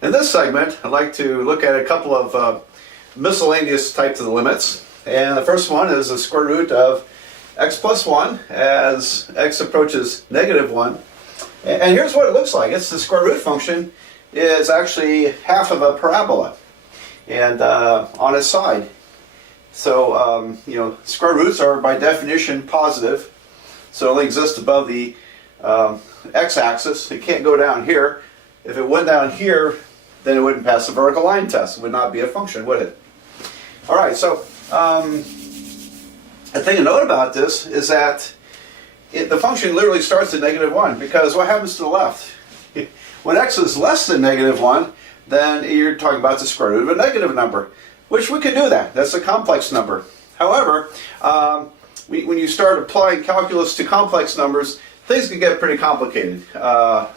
In this segment, I'd like to look at a couple of miscellaneous types of limits. And the first one is the square root of x plus 1 as x approaches negative 1. And here's what it looks like. It's the square root function is actually half of a parabola and on its side. So, square roots are by definition positive. So it only exists above the x-axis. It can't go down here. If it went down here, then it wouldn't pass the vertical line test. It would not be a function, would it? All right, so the thing to note about this is that the function literally starts at negative 1, because what happens to the left? When x is less than negative 1, then you're talking about the square root of a negative number, which we can do that. That's a complex number. However, when you start applying calculus to complex numbers, things can get pretty complicated,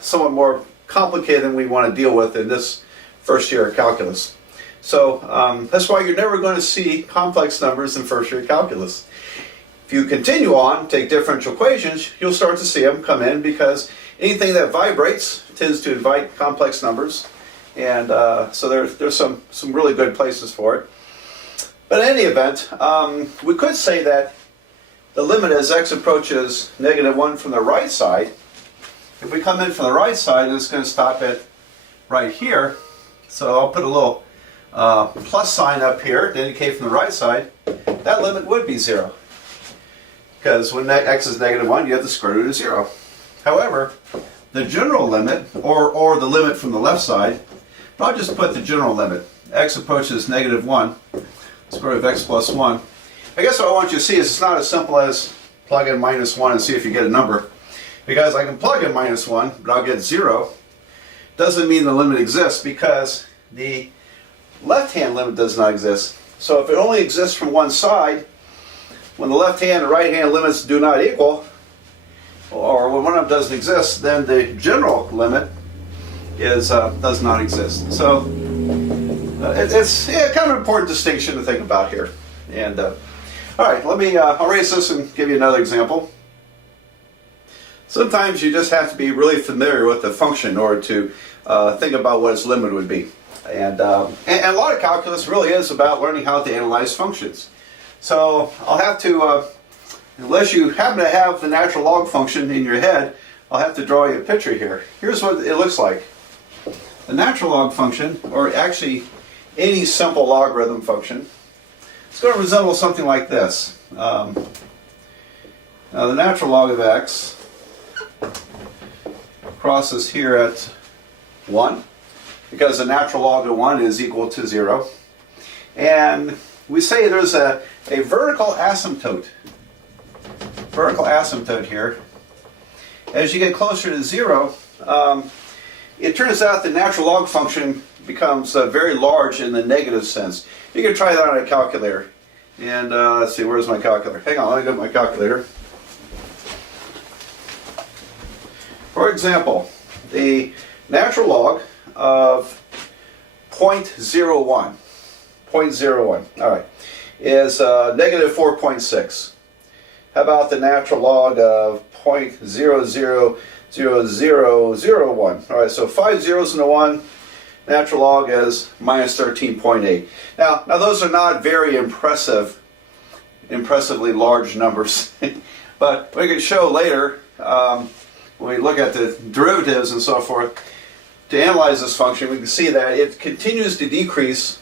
somewhat more complicated than we want to deal with in this first year of calculus. So that's why you're never going to see complex numbers in first year calculus. If you continue on, take differential equations, you'll start to see them come in, because anything that vibrates tends to invite complex numbers, and so there's some really good places for it. But in any event, we could say that the limit as x approaches negative 1 from the right side, if we come in from the right side, it's going to stop at right here. So I'll put a little plus sign up here to indicate from the right side. That limit would be 0. Because when x is negative 1, you have the square root of 0. However, the general limit, or the limit from the left side, but I'll just put the general limit. X approaches negative 1, square root of x plus 1. I guess what I want you to see is it's not as simple as plug in minus 1 and see if you get a number. Because I can plug in minus 1, but I'll get 0. Doesn't mean the limit exists, because the left-hand limit does not exist. So if it only exists from one side, when the left-hand and right-hand limits do not equal, or when one of them doesn't exist, then the general limit does not exist. So it's kind of an important distinction to think about here. And all right, I'll erase this and give you another example. Sometimes you just have to be really familiar with the function in order to think about what its limit would be. And a lot of calculus really is about learning how to analyze functions. So I'll have to, unless you happen to have the natural log function in your head, I'll have to draw you a picture here. Here's what it looks like. The natural log function, or actually any simple logarithm function, it's going to resemble something like this. Now the natural log of x crosses here at 1, because the natural log of 1 is equal to 0. And we say there's a vertical asymptote. Vertical asymptote here. As you get closer to 0, it turns out the natural log function becomes very large in the negative sense. You can try that on a calculator. And let's see, where's my calculator? Hang on, let me get my calculator. For example, the natural log of 0.01, 0.01, all right, is negative 4.6. How about the natural log of 0.000001? All right, so 5 zeros and a 1. Natural log is minus 13.8. Now those are not very impressively large numbers, but we can show later when we look at the derivatives and so forth. To analyze this function, we can see that it continues to decrease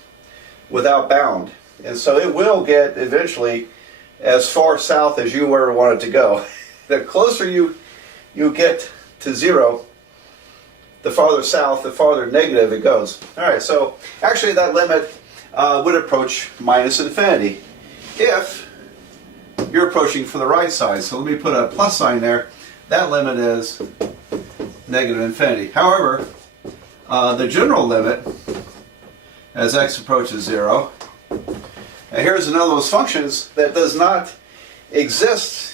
without bound, and so it will get eventually as far south as you ever want it to go. The closer you get to 0, the farther south, the farther negative it goes. All right, so actually that limit would approach minus infinity if you're approaching from the right side. So let me put a plus sign there. That limit is negative infinity. However, the general limit as x approaches 0, and here's another of those functions that does not exist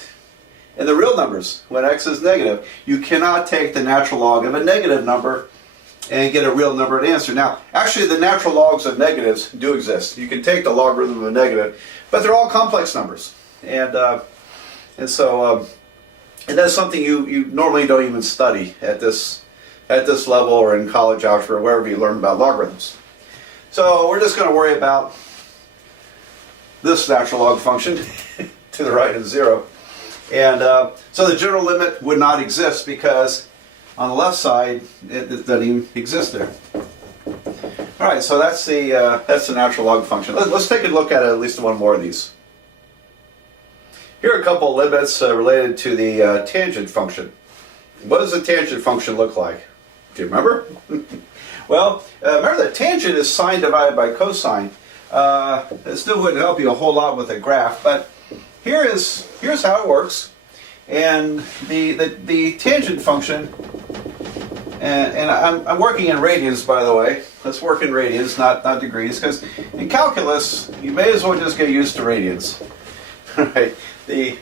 in the real numbers when x is negative. You cannot take the natural log of a negative number and get a real number to answer. Now, actually the natural logs of negatives do exist. You can take the logarithm of a negative, but they're all complex numbers. And so that's something you normally don't even study at this at this level or in college algebra, wherever you learn about logarithms. So we're just going to worry about this natural log function to the right of 0. And so the general limit would not exist because on the left side it doesn't even exist there. All right, so that's the natural log function. Let's take a look at least one more of these. Here are a couple of limits related to the tangent function. What does the tangent function look like? Do you remember? Well, remember that tangent is sine divided by cosine. It still wouldn't help you a whole lot with a graph, but here's how it works. And the tangent function, and I'm working in radians, by the way. Let's work in radians, not degrees, because in calculus you may as well just get used to radians. Right? The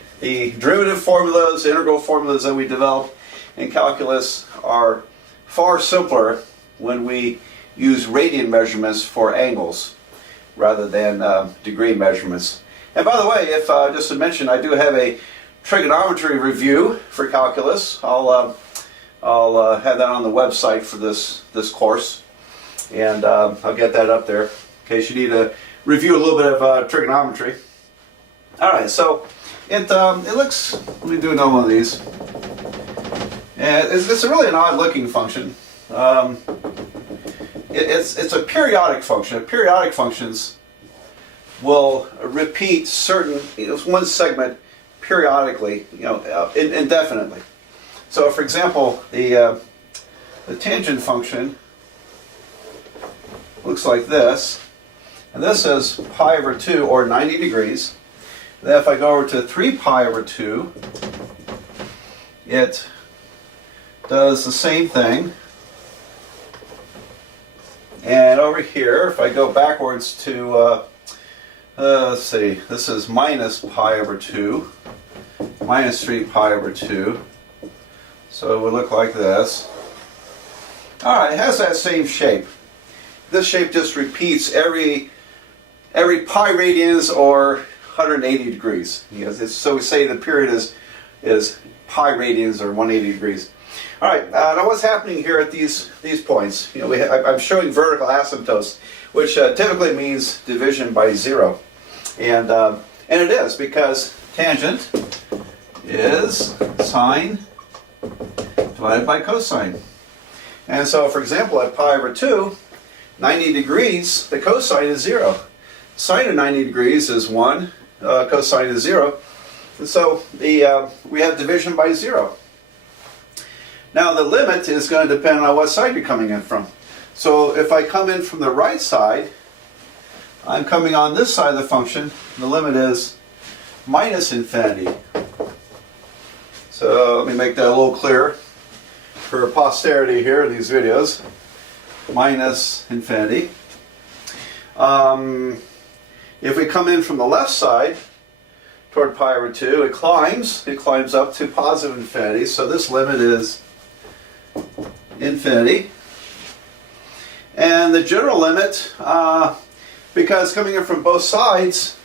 derivative formulas, integral formulas that we develop in calculus are far simpler when we use radian measurements for angles rather than degree measurements. And by the way, if just to mention, I do have a trigonometry review for calculus. I'll have that on the website for this course, and I'll get that up there in case you need to review a little bit of trigonometry. All right, so it looks. Let me do another one of these. And it's really an odd-looking function. It's a periodic function. Periodic functions will repeat certain one segment periodically, indefinitely. So, for example, the tangent function looks like this, and this is pi over 2 or 90 degrees. Then if I go over to 3 pi over 2, it does the same thing. And over here, if I go backwards to, let's see, this is minus pi over 2, minus 3 pi over 2. So it would look like this. All right, it has that same shape. This shape just repeats every pi radians or 180 degrees. So we say the period is pi radians or 180 degrees. All right, now what's happening here at these points? I'm showing vertical asymptotes, which typically means division by 0. And it is, because tangent is sine divided by cosine. And so, for example, at pi over 2, 90 degrees, the cosine is 0. Sine of 90 degrees is 1, cosine is 0. And so we have division by 0. Now the limit is going to depend on what side you're coming in from. So if I come in from the right side, I'm coming on this side of the function. The limit is minus infinity. So let me make that a little clearer for posterity here in these videos. Minus infinity. If we come in from the left side toward pi over 2, it climbs up to positive infinity. So this limit is infinity. And the general limit, because coming in from both sides,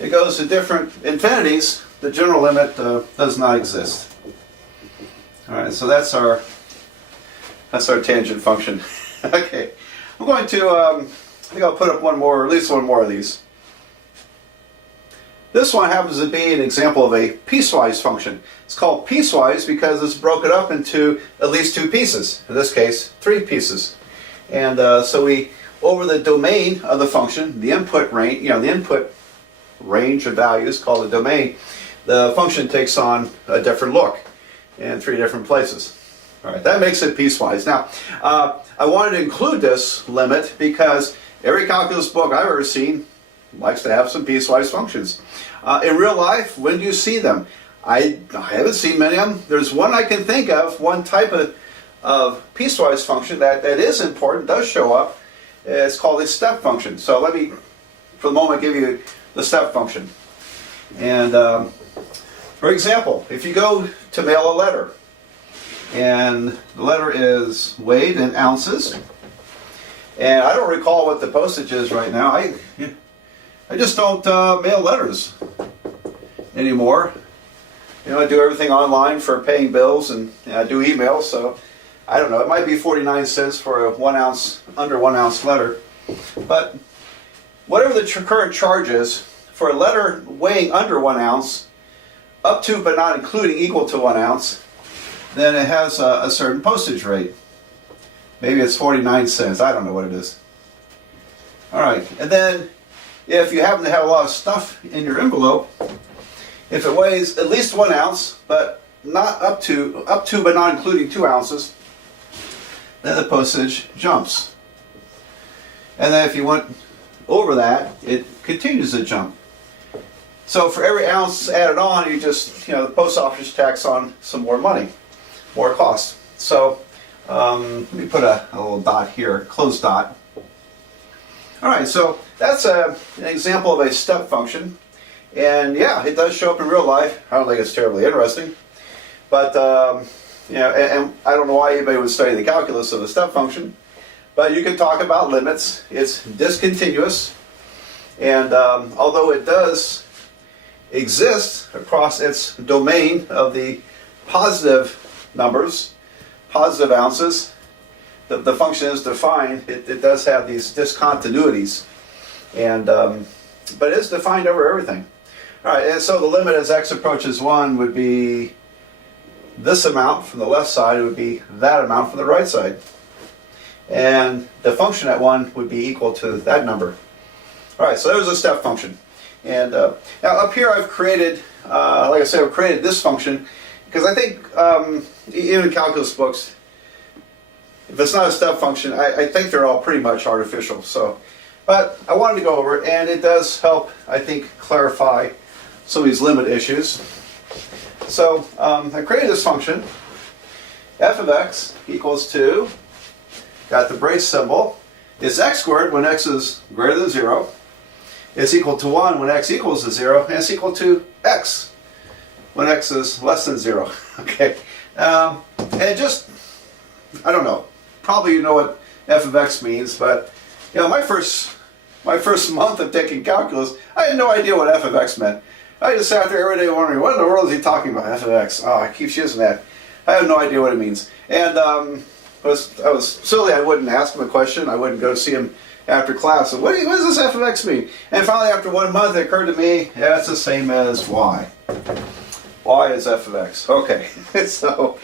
it goes to different infinities, the general limit does not exist. All right, so that's our tangent function. Okay, I'm going to, I think I'll put up one more, or at least one more of these. This one happens to be an example of a piecewise function. It's called piecewise because it's broken up into at least 2 pieces. In this case, 3 pieces. And so we, over the domain of the function, the input range, the input range of values called the domain, the function takes on a different look in 3 different places. All right, that makes it piecewise. Now, I wanted to include this limit because every calculus book I've ever seen likes to have some piecewise functions. In real life, when do you see them? I haven't seen many of them. There's one I can think of, one type of piecewise function that is important, does show up. It's called a step function. So let me, for the moment, give you the step function. And for example, if you go to mail a letter, and the letter is weighed in ounces, and I don't recall what the postage is right now. I just don't mail letters anymore. I do everything online for paying bills, and I do emails, so I don't know, it might be 49 cents for a 1 ounce, under 1 ounce letter. But whatever the current charge is, for a letter weighing under 1 ounce, up to but not including equal to 1 ounce, then it has a certain postage rate. Maybe it's 49 cents, I don't know what it is. Alright, and then if you happen to have a lot of stuff in your envelope, if it weighs at least 1 ounce, but not up to but not including 2 ounces, then the postage jumps. And then if you went over that, it continues to jump. So for every ounce added on, you just, the post office tacks on some more money, more cost. So let me put a little dot here, closed dot. Alright, so that's an example of a step function. And yeah, it does show up in real life. I don't think it's terribly interesting. But, and I don't know why anybody would study the calculus of a step function. But you can talk about limits. It's discontinuous. And although it does exist across its domain of the positive numbers, positive ounces, the function is defined. It does have these discontinuities. And, but it is defined over everything. Alright, and so the limit as x approaches 1 would be this amount from the left side, it would be that amount from the right side. And the function at 1 would be equal to that number. Alright, so there's a step function. And now up here I've created, like I said, I've created this function because I think, even in calculus books, if it's not a step function, I think they're all pretty much artificial. So, but I wanted to go over it, and it does help, I think, clarify some of these limit issues. So I created this function, f of x equals to, got the brace symbol, it's x squared when x is greater than 0, it's equal to 1 when x equals to 0, and it's equal to x when x is less than 0. Okay, and just, I don't know, probably you know what f of x means, but my first month of taking calculus, I had no idea what f of x meant. I just sat there every day wondering, what in the world is he talking about, f of x? Oh, he keeps using that. I have no idea what it means. And I was silly, I wouldn't ask him a question. I wouldn't go see him after class. So what does this f of x mean? And finally, after 1 month, it occurred to me, yeah, it's the same as y. Y is f of x. Okay. So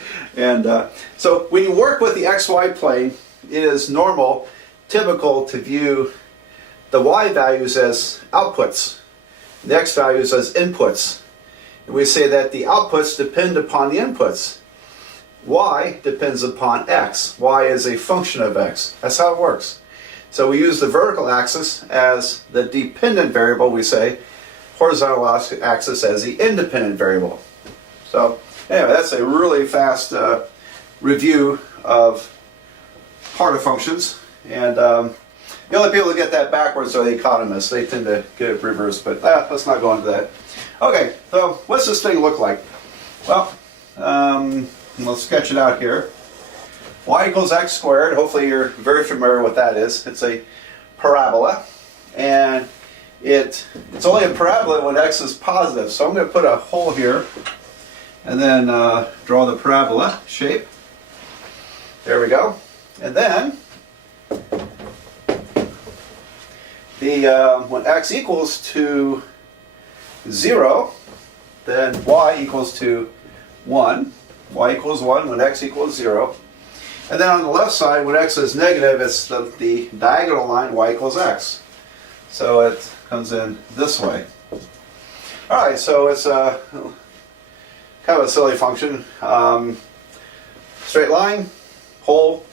when you work with the xy plane, it is normal, typical to view the y values as outputs, the x values as inputs. And we say that the outputs depend upon the inputs. Y depends upon x. Y is a function of x. That's how it works. So we use the vertical axis as the dependent variable, we say, horizontal axis as the independent variable. So anyway, that's a really fast review of part of functions. And the only people who get that backwards are the economists. They tend to get it reversed, but let's not go into that. Okay, so what's this thing look like? Well, let's sketch it out here. Y equals x squared. Hopefully you're very familiar with what that is. It's a parabola. And it's only a parabola when x is positive. So I'm going to put a hole here and then draw the parabola shape. There we go. And then when x equals to 0, then y equals to 1. Y equals 1 when x equals 0. And then on the left side, when x is negative, it's the diagonal line y equals x. So it comes in this way. Alright, so it's kind of a silly function. Straight line, hole,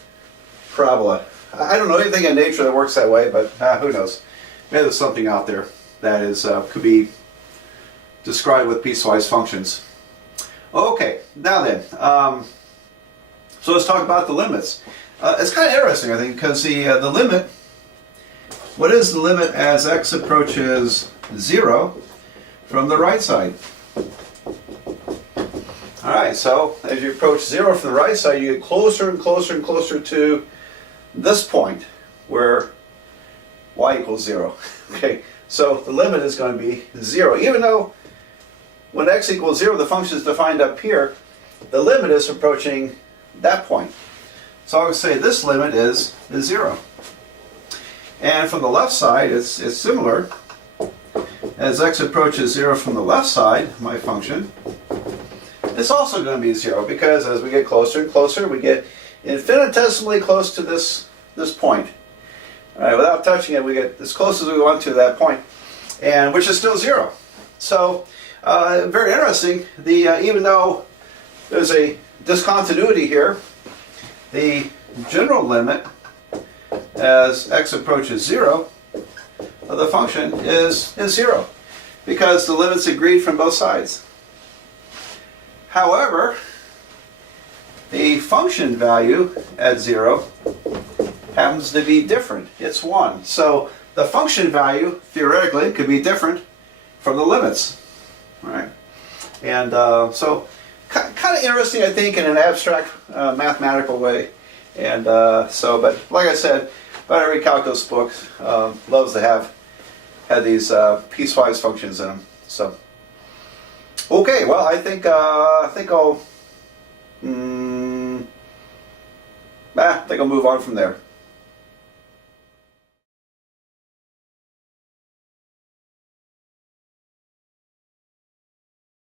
parabola. I don't know anything in nature that works that way, but who knows. Maybe there's something out there that is could be described with piecewise functions. Okay, now then, so let's talk about the limits. It's kind of interesting, I think, because the limit, what is the limit as x approaches 0 from the right side? Alright, so as you approach 0 from the right side, you get closer and closer and closer to this point where y equals 0. Okay, so the limit is going to be 0. Even though when x equals 0, the function is defined up here, the limit is approaching that point. So I would say this limit is 0. And from the left side, it's similar. As x approaches 0 from the left side, my function, it's also going to be 0, because as we get closer and closer, we get infinitesimally close to this point. All right, without touching it, we get as close as we want to that point, and which is still 0. So, very interesting. Even though there's a discontinuity here, the general limit as x approaches 0 of the function is 0, because the limit's agreed from both sides. However, the function value at 0 happens to be different. It's 1. So the function value, theoretically, could be different from the limits. All right? And so kind of interesting, I think, in an abstract mathematical way. And but like I said, about every calculus book loves to have these piecewise functions in them. So okay, well, I think I'll move on from there.